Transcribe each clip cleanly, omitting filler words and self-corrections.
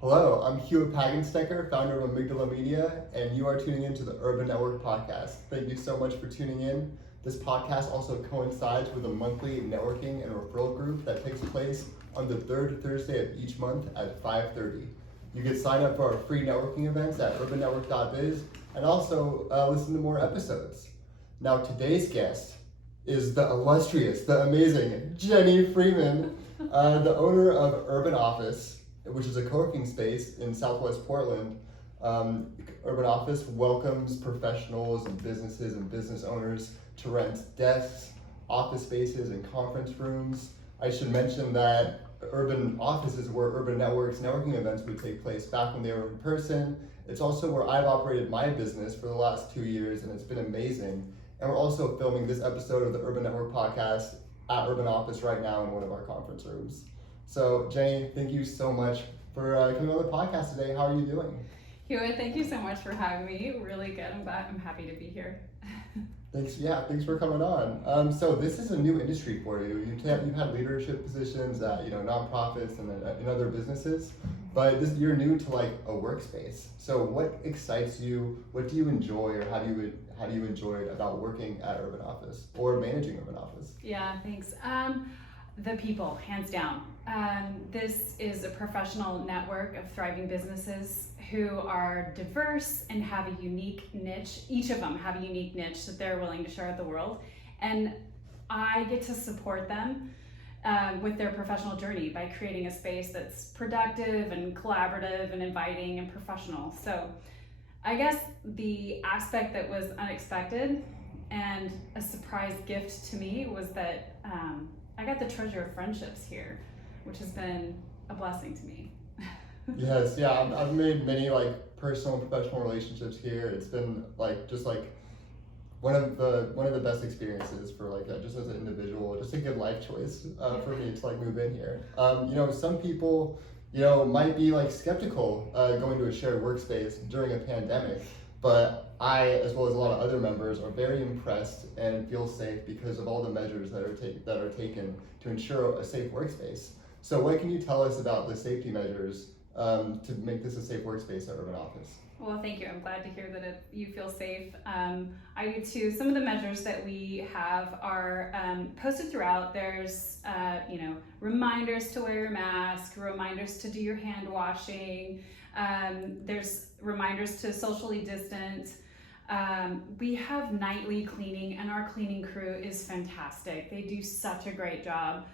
Hello, I'm Hewitt Pagenstecker, founder of Amygdala Media, and you are tuning in to the Urban Network Podcast. Thank you so much for tuning in. This podcast also coincides with a monthly networking and referral group that takes place on the third Thursday of each month at 5:30. You can sign up for our free networking events at urbannetwork.biz and also listen to more episodes. Now, today's guest is the illustrious, the amazing Jenny Freeman, the owner of Urban Office, which is a co-working space in Southwest Portland. Urban Office welcomes professionals and business owners to rent desks, office spaces, and conference rooms. I should mention that Urban Office is where Urban Network's networking events would take place back when they were in person. It's also where I've operated my business for the last 2 years, and it's been amazing. And we're also filming this episode of the Urban Network podcast at Urban Office right now in one of our conference rooms. So Jenny, thank you so much for coming on the podcast today. How are you doing? Hewitt, thank you so much for having me. Really good. I'm happy to be here. Thanks for coming on. So this is a new industry for you. You've had leadership positions at nonprofits and in other businesses, but you're new to like a workspace. So what excites you? What do you enjoy, or how do you enjoy it about working at Urban Office or managing Urban Office? Yeah, thanks. The people, hands down. This is a professional network of thriving businesses who are diverse and have a unique niche. Each of them have a unique niche that they're willing to share with the world. And I get to support them with their professional journey by creating a space that's productive and collaborative and inviting and professional. So I guess the aspect that was unexpected and a surprise gift to me was that I got the treasure of friendships here, which has been a blessing to me. Yes, yeah, I've made many like personal and professional relationships here. It's been just one of the best experiences for just as an individual, just a good life choice for me to move in here. Some people might be skeptical going to a shared workspace during a pandemic, but I, as well as a lot of other members, are very impressed and feel safe because of all the measures that are taken to ensure a safe workspace. So what can you tell us about the safety measures to make this a safe workspace at Urban Office? Well, thank you. I'm glad to hear that you feel safe. I do too. Some of the measures that we have are posted throughout. There's, reminders to wear your mask, reminders to do your hand washing. There's reminders to socially distance. We have nightly cleaning, and our cleaning crew is fantastic. They do such a great job.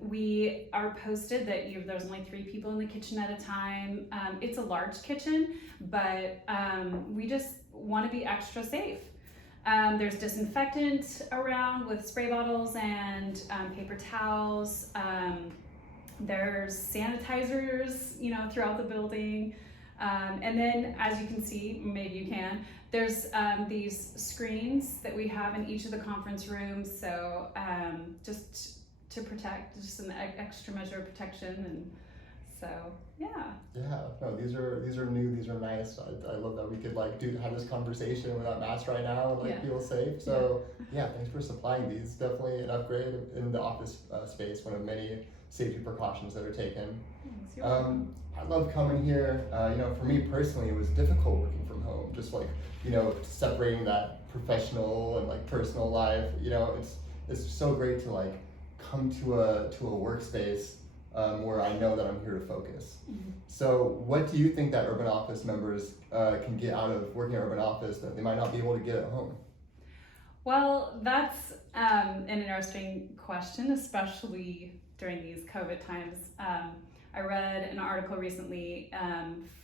We are posted that there's only 3 people in the kitchen at a time. It's a large kitchen, but we just want to be extra safe. There's disinfectant around with spray bottles and paper towels. There's sanitizers, throughout the building. And then, as you can see, maybe you can, there's these screens that we have in each of the conference rooms. So just to protect, just an extra measure of protection. And so, yeah. Yeah, no, these are new, these are nice. I love that we could have this conversation without masks right now and feel safe. So yeah, thanks for supplying these. Definitely an upgrade in the office space, one of many safety precautions that are taken. I love coming here. For me personally, it was difficult working from home. Just separating that professional and personal life. It's so great to come to a workspace where I know that I'm here to focus. Mm-hmm. So what do you think that Urban Office members can get out of working at Urban Office that they might not be able to get at home? Well, that's an interesting question, especially during these COVID times. I read an article recently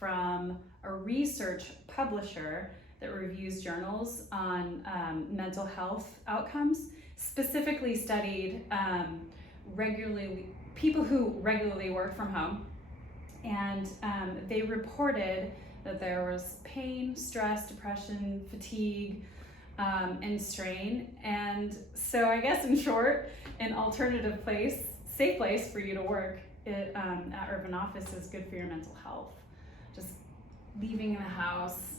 from a research publisher that reviews journals on mental health outcomes, specifically studied people who regularly work from home, and they reported that there was pain, stress, depression, fatigue, and strain. And so I guess in short, an alternative safe place for you to work at Urban Office is good for your mental health. Just leaving the house,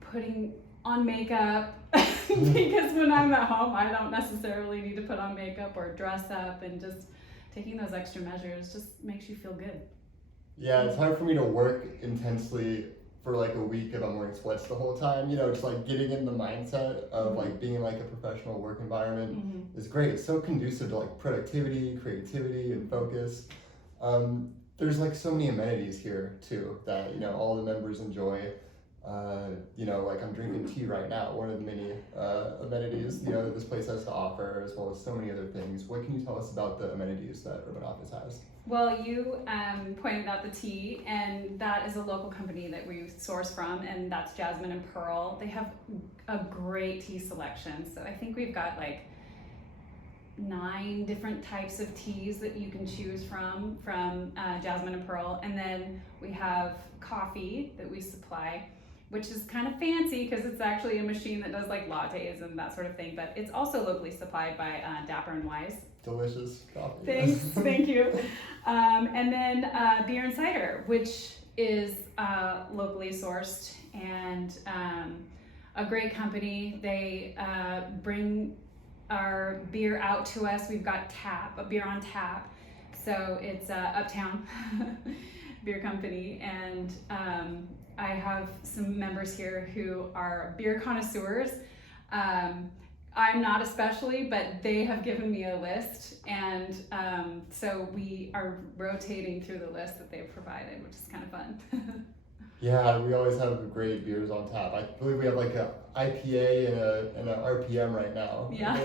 putting on makeup, because when I'm at home, I don't necessarily need to put on makeup or dress up, and just taking those extra measures just makes you feel good. Yeah, it's hard for me to work intensely for like a week if I'm wearing sweats the whole time. Just like getting in the mindset of like being in like a professional work environment is great. It's so conducive to like productivity, creativity, and focus. There's like so many amenities here too that all the members enjoy. Like I'm drinking tea right now, one of the many amenities that this place has to offer, as well as so many other things. What can you tell us about the amenities that Urban Office has? Well, you pointed out the tea, and that is a local company that we source from, and that's Jasmine and Pearl. They have a great tea selection. So I think we've got like 9 different types of teas that you can choose from Jasmine and Pearl. And then we have coffee that we supply, which is kind of fancy because it's actually a machine that does like lattes and that sort of thing, but it's also locally supplied by Dapper and Wise. Delicious coffee. Thanks, thank you. And then beer and cider, which is locally sourced and a great company. They bring our beer out to us. We've got a beer on tap. So it's Uptown Beer Company, and I have some members here who are beer connoisseurs. I'm not especially, but they have given me a list, and so we are rotating through the list that they've provided, which is kind of fun. Yeah, we always have great beers on tap. I believe we have like a IPA and a RPM right now. Yeah.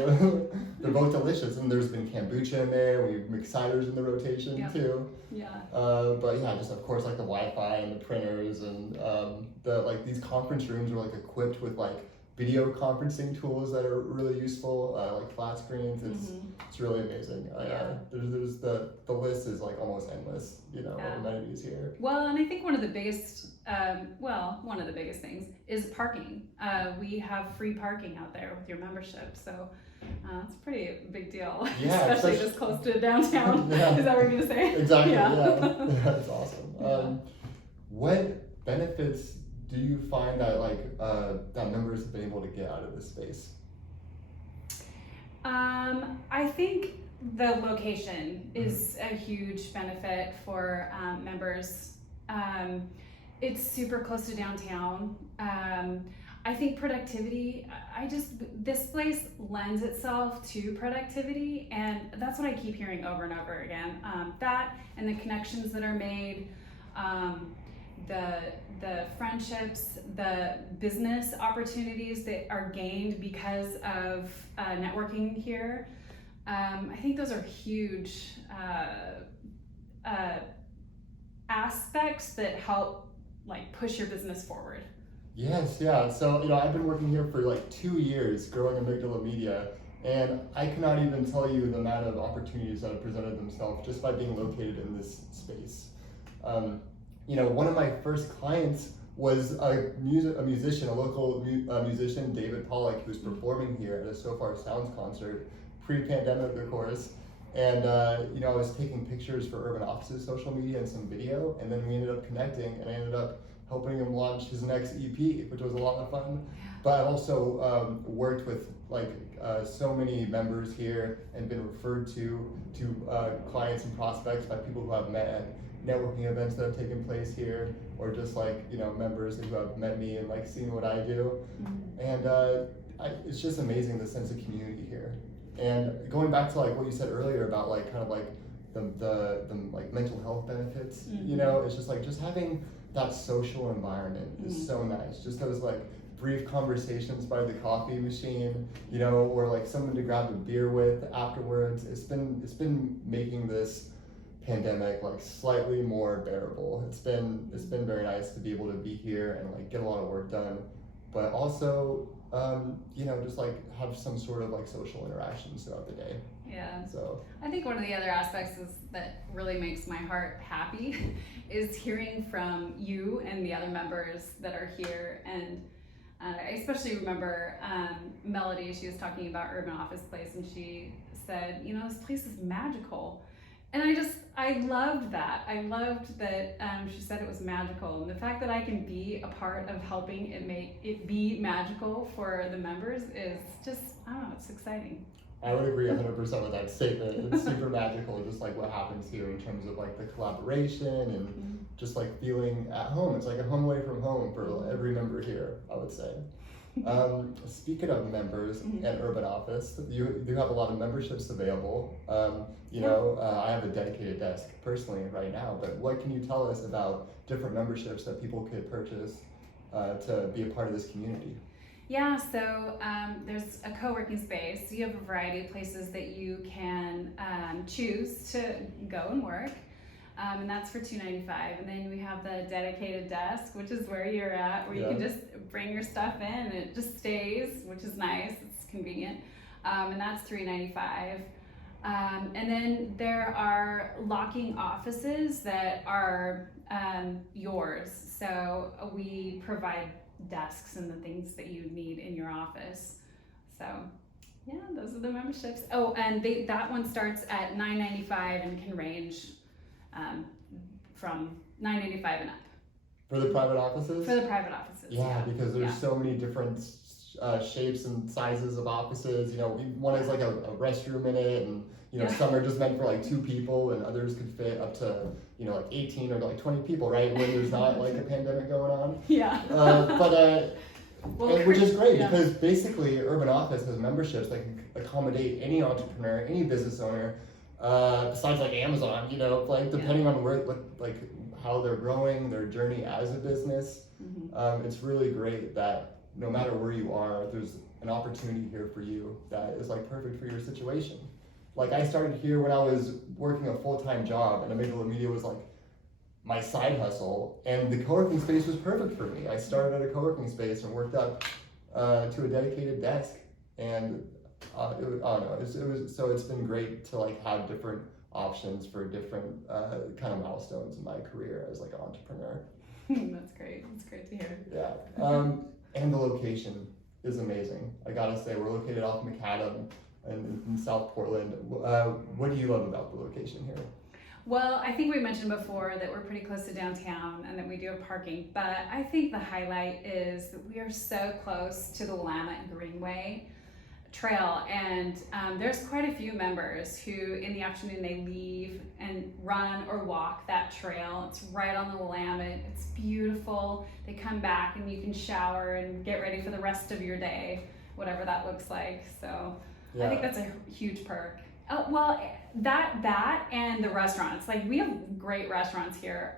They're both delicious, and there's been kombucha in there. We mix ciders in the rotation too. Yeah. But yeah, just of course like the Wi-Fi and the printers and these conference rooms are like equipped with like video conferencing tools that are really useful, like flat screens. It's really amazing. There's the list is like almost endless, of amenities here. Well, and I think one of the biggest things is parking. We have free parking out there with your membership, so it's a pretty big deal, especially this close to downtown. Yeah. Is that what you're going to say? Exactly, yeah. That's awesome. What benefits do you find that that members have been able to get out of this space? I think the location is a huge benefit for members. It's super close to downtown. I think productivity, this place lends itself to productivity, and that's what I keep hearing over and over again. That and the connections that are made, the friendships, the business opportunities that are gained because of networking here. I think those are huge aspects that help push your business forward. Yes, yeah. So, I've been working here for 2 years growing Amygdala Media, and I cannot even tell you the amount of opportunities that have presented themselves just by being located in this space. One of my first clients was a musician, a local musician, David Pollock, who was performing here at a So Far Sounds concert, pre-pandemic, of course. And I was taking pictures for Urban Office's social media and some video, and then we ended up connecting, and I ended up helping him launch his next EP, which was a lot of fun. But I've also worked with so many members here and been referred to clients and prospects by people who I've met at networking events that have taken place here, or just members who have met me and seen what I do. And it's just amazing, the sense of community here. And going back to what you said earlier about the mental health benefits, it's just having that social environment is so nice. Just those brief conversations by the coffee machine, or someone to grab a beer with afterwards. It's been making this pandemic slightly more bearable. It's been very nice to be able to be here and get a lot of work done, but also just have some sort of social interactions throughout the day. Yeah. So I think one of the other aspects that really makes my heart happy is hearing from you and the other members that are here. And I especially remember Melody, she was talking about Urban Office Place, and she said, this place is magical. And I loved that. I loved that she said it was magical. And the fact that I can be a part of helping it make it be magical for the members is just, I don't know, it's exciting. I would agree 100% with that statement. It's super magical, just like what happens here in terms of like the collaboration and just like feeling at home. It's like a home away from home for every member here, I would say. Speaking of members at Urban Office, you do have a lot of memberships available. I have a dedicated desk personally right now, but what can you tell us about different memberships that people could purchase to be a part of this community? Yeah, so there's a co-working space. You have a variety of places that you can choose to go and work, and that's for $2.95. And then we have the dedicated desk, which is where you're at, where you can just bring your stuff in and it just stays, which is nice. It's convenient, and that's $3.95. And then there are locking offices that are yours. So we provide desks and the things that you need in your office. So yeah, those are the memberships. Oh, and that one starts at $9.95 and can range from $9.95 and up. For the private offices? For the private offices. Yeah, because there's so many different shapes and sizes of offices. One has like a restroom in it, and some are just meant for like 2 people, and others could fit up to like 18 or like 20 people, right? When there's not like a pandemic going on. Yeah. Which is great because basically Urban Office has memberships that can accommodate any entrepreneur, any business owner, besides like Amazon. Depending on where, how they're growing, their journey as a business. It's really great that no matter where you are, there's an opportunity here for you that is like perfect for your situation. Like I started here when I was working a full-time job, and Amygdala Media was like my side hustle, and the co-working space was perfect for me. I started at a co-working space and worked up to a dedicated desk, and it's been great to like have different options for different kind of milestones in my career as like an entrepreneur. That's great. That's great to hear. Yeah. And the location is amazing. I gotta say, we're located off McAdam in South Portland. What do you love about the location here? Well, I think we mentioned before that we're pretty close to downtown and that we do have parking, but I think the highlight is that we are so close to the Willamette Greenway Trail, and there's quite a few members who in the afternoon they leave and run or walk that trail. It's right on the Willamette. It's beautiful. They come back and you can shower and get ready for the rest of your day, whatever that looks like. So I think that's a huge perk. Well, that and the restaurants. Like we have great restaurants here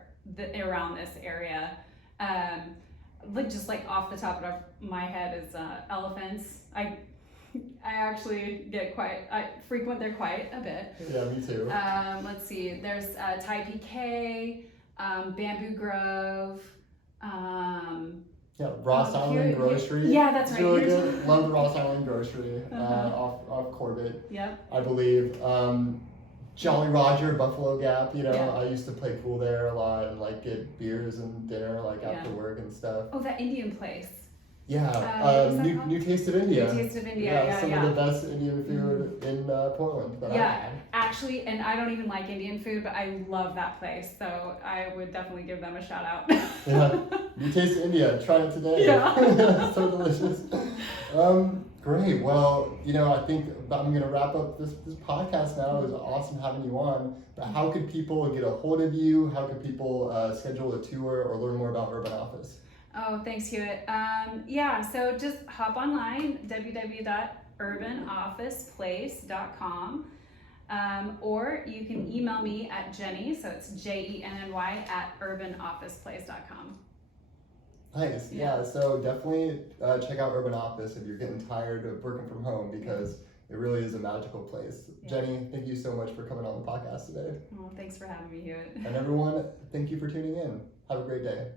around this area. Just like off the top of my head is Elephants. I actually I frequent there quite a bit. Yeah, me too. Let's see, there's Thai PK, Bamboo Grove. Ross Island Grocery. Yeah, that's it's right. really good. Love the Ross Island Grocery off Corbett. Yep. I believe. Jolly Roger, Buffalo Gap. I used to play pool there a lot and like get beers and dinner after work and stuff. Oh, that Indian place. Yeah, New Taste of India. New Taste of India, some of the best Indian food in Portland that I've had. Actually, and I don't even like Indian food, but I love that place, so I would definitely give them a shout out. New Taste of India, try it today. Yeah. So delicious. Great. Well, I think I'm going to wrap up this podcast now. It was awesome having you on. But how could people get a hold of you? How could people schedule a tour or learn more about Urban Office? Oh, thanks, Hewitt. So just hop online, www.urbanofficeplace.com, or you can email me at Jenny, so it's Jenny @urbanofficeplace.com. Nice. Yeah. So definitely check out Urban Office if you're getting tired of working from home, because it really is a magical place. Yeah. Jenny, thank you so much for coming on the podcast today. Oh, thanks for having me, Hewitt. And everyone, thank you for tuning in. Have a great day.